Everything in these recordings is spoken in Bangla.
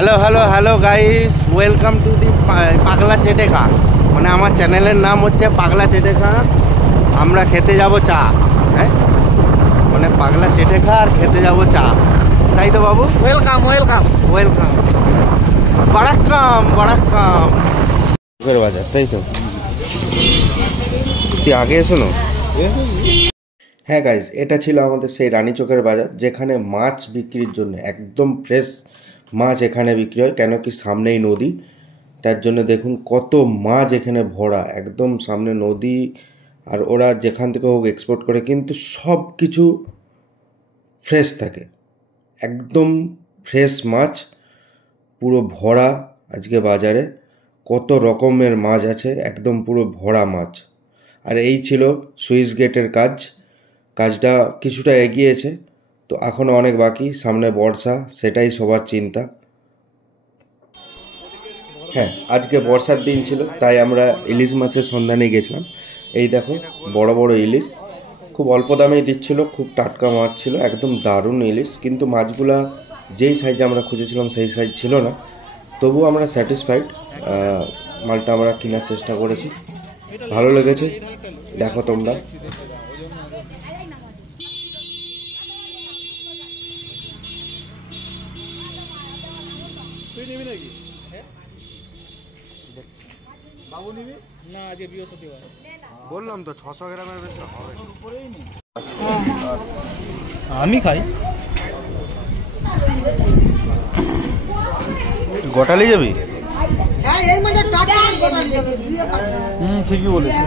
Hello hello hello guys, welcome to the পাগলা চেটে খা। মানে আমার চ্যানেলের নাম হচ্ছে পাগলা চেটে খা। আমরা খেতে যাব চা। হ্যাঁ, মানে পাগলা চেটে খা আর খেতে যাব চা, তাই তো বাবু? ওয়েলকাম ওয়েলকাম ওয়েলকাম, বারাক্কাম বারাক্কাম। বাজার, তাই তো? তুই আগে এসো না। হ্যাঁ গাইজ, এটা ছিল আমাদের সেই রানীচকের বাজার, যেখানে মাছ বিক্রির জন্য একদম ফ্রেশ মাছ এখানে বিক্রি হয়। কেন কি সামনেই নদী, তার জন্য দেখুন কত মাছ এখানে ভরা, একদম সামনে নদী। আর ওরা যেখান থেকে হোক এক্সপোর্ট করে, কিন্তু সব কিছু ফ্রেশ থাকে, একদম ফ্রেশ মাছ পুরো ভরা। আজকে বাজারে কত রকমের মাছ আছে, একদম পুরো ভরা মাছ। আর এই ছিল সুইচ গেটের কাজটা কিছুটা এগিয়েছে, তো এখনও অনেক বাকি। সামনে বর্ষা, সেটাই সবার চিন্তা। হ্যাঁ, আজকে বর্ষার দিন ছিল, তাই আমরা ইলিশ মাছের সন্ধানে গেছিলাম। এই দেখো বড় বড় ইলিশ, খুব অল্প দামেই দিচ্ছিল, খুব টাটকা মাছ ছিল, একদম দারুণ ইলিশ। কিন্তু মাছগুলা যেই সাইজে আমরা খুঁজেছিলাম সেই সাইজ ছিল না, তবুও আমরা স্যাটিসফাইড। মালটা আমরা কেনার চেষ্টা করেছি, ভালো লেগেছে। দেখো তোমরা। বললাম তো 600 গ্রামের বেশি হবে। আমি খাই। গোটালি যাবি? ঠিকই বলেছি।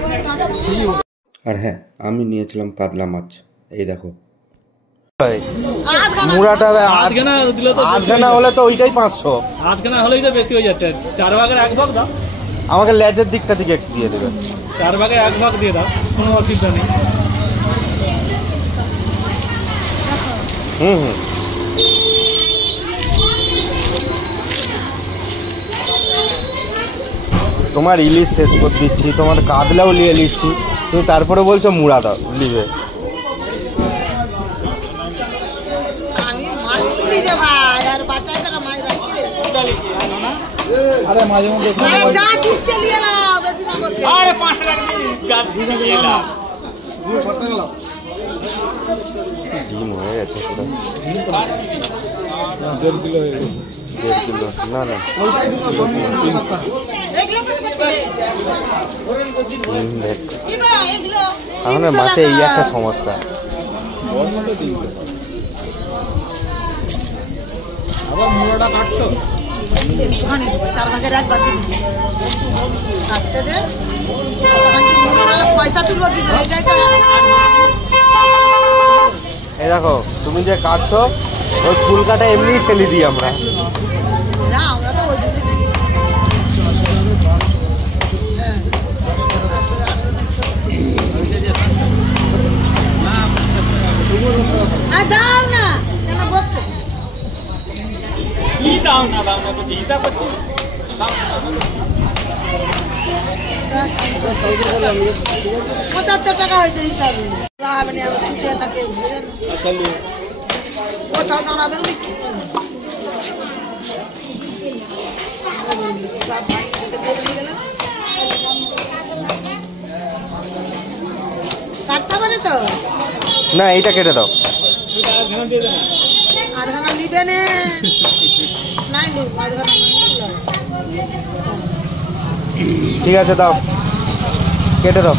আর হ্যাঁ, আমি নিয়েছিলাম কাতলা মাছ। এই দেখো মুড়াটা আধখানা হলে তো ওইটাই 500। আধখানা হলেই তো বেশি হয়ে যাচ্ছে। 4 ভাগের 1 ভাগ দাও। আমাকে লেজের দিকটা দিকে একটু দিয়ে দেবে। 4 ভাগের 1 ভাগ দিয়ে দাও, কোনো অসুবিধা নেই। হুম। তোমার ইলিশ শেষ করে দিচ্ছি, তোমার কাতলাও নিয়ে নিচ্ছি, তুমি তারপরে বলছো মুড়া দাও লিবে। আরে মাঝে মধ্যে ডিম হয়ে গেছে পুরো 1.5 কিলো হয়ে গেছে। 1.5 কিলো না না, তাহলে মাসে এই একটা সমস্যা। আবার মুড়োটা কাটছো? 4 ভাগের 1 ভাগ কাটতে দে, পয়সা তুলবো কি করে? এটাই তো। এই দেখো, তুমি যে কাটছো ওই ফুল কাটা এমনি ফেলে দিই আমরা। না, আমরা তো ওই জন্য দাও না, কেন বলছো? কি দাও না বুঝি হিসাব করছি। 75 টাকা হয়েছে হিসাবে। দাঁড়াবে না, ছুটে থাকে কোথাও দাঁড়াবে না। কাটতে পারে তো না, এইটা কেটে দাও। আধখানা লিবে নে, নাই লুক আধখানা। ঠিক আছে, দাও, কেটে দাও।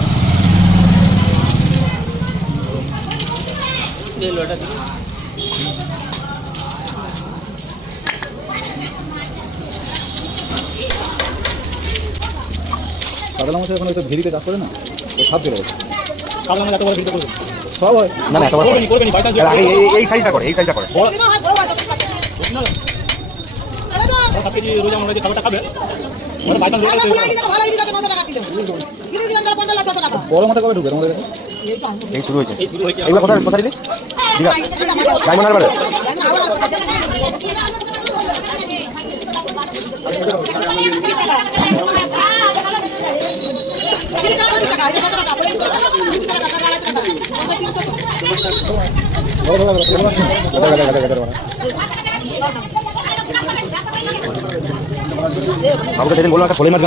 কাতলা মাছ এখন ওইসব ভেরিতে চাষ করে না, সব চলে গেছে। কাতলা মাছ এত বড় ভেরিতে করবে সব হয় না না, এতবার করবে না। আগে এই সাইজটা করে, এই সাইজটা করে। রোজা মনে খাবারটা খাবে বড় মাথা করে ঢুকে তোমাদের কাছে। এই শুরু হয়েছে। এগুলো কোথায় কোথায় দিস? দিঘা ডায়মন্ড হারবারে। আমাকে সেদিন বললাম একটা ফলে মাছ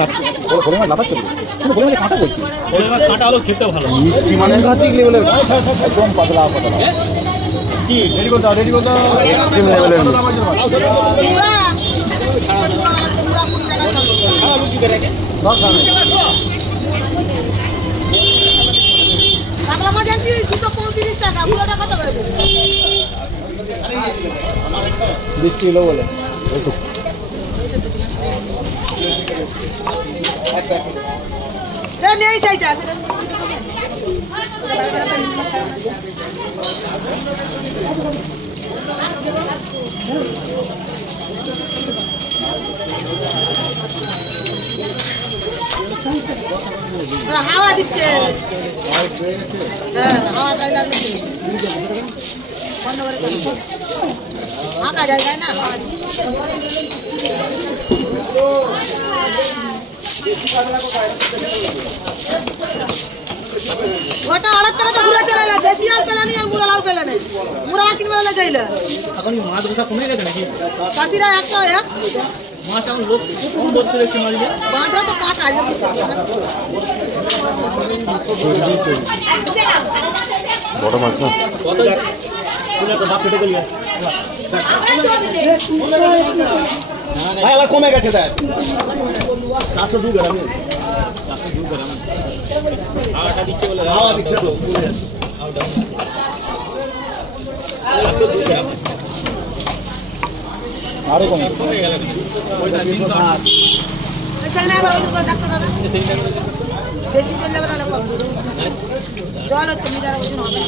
ফলে মাছ লাফাচ্ছে কিন্তু ফলে মাছ কাঁটা বলছি ফলে মাছ কাঁটা হলো খেতে ভালো মিষ্টি মানে ঘাতিক লেভেলের একদম পাতলা পাতলা কি রেডি করে দাও এক্সট্রিম লেভেলের কাতলা মাছ আনছি 235 টাকা পুরোটা কত করে 20 কিলো বলে নেই চাইটা হাওয়া দিচ্ছে হ্যাঁ হাওয়া লাগছে বন্ধ করে ফাঁকা জায়গায় না ওটা 8 টাকা ঘুরে চলে গেল দেশি আর পেলানি আর মুরালাও পেলানি মুরালা কিনবে বলে যাইলে এখন মাছ বসা কমে গেছে নাকি চাষিরা একটা এক মাছ এখন লোক কম বসছে দেখছি মাছ বাঁধা তো কাটা আছে বড় মাছ না কত পুরো তো বাপ কেটে গেল ভাই আবার কমে গেছে দেখ 402 গ্রাম 402 গ্রাম হাওয়াটা দিচ্ছে বলে হাওয়া দিচ্ছে তো 402 গ্রাম আরো কমে গেল ওইটা 308 এখানে আবার ওই করে ডাক্তার দাদা বেশি চলে যাবে না কম জল হচ্ছে মিটার ওজন হবে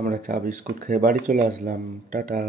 আমরা চা বিস্কুট খেয়ে বাড়ি চলে আসলাম টাটা।